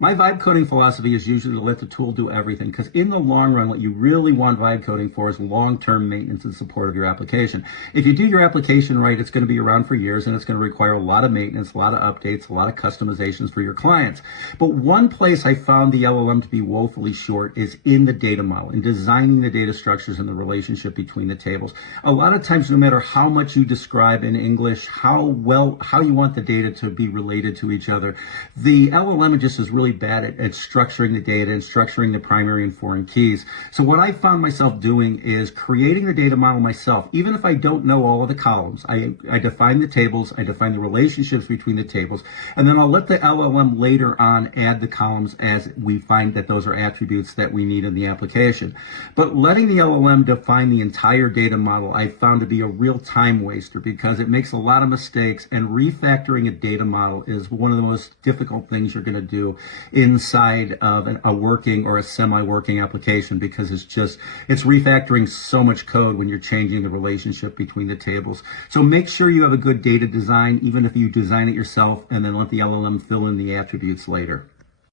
My vibe coding philosophy is usually to let the tool do everything, because in the long run, what you really want vibe coding for is long-term maintenance and support of your application. If you do your application right, it's going to be around for years, and it's going to require a lot of maintenance, a lot of updates, a lot of customizations for your clients. But one place I found the LLM to be woefully short is in the data model, in designing the data structures and the relationship between the tables. A lot of times, no matter how much you describe in English, how you want the data to be related to each other, the LLM just is really bad at structuring the data and structuring the primary and foreign keys. So what I found myself doing is creating the data model myself. Even if I don't know all of the columns, I define the tables, I define the relationships between the tables, and then I'll let the LLM later on add the columns as we find that those are attributes that we need in the application. But letting the LLM define the entire data model I found to be a real time waster, because it makes a lot of mistakes, and refactoring a data model is one of the most difficult things you're going to do inside of a working or a semi-working application, because it's refactoring so much code when you're changing the relationship between the tables. So make sure you have a good data design, even if you design it yourself, and then let the LLM fill in the attributes later.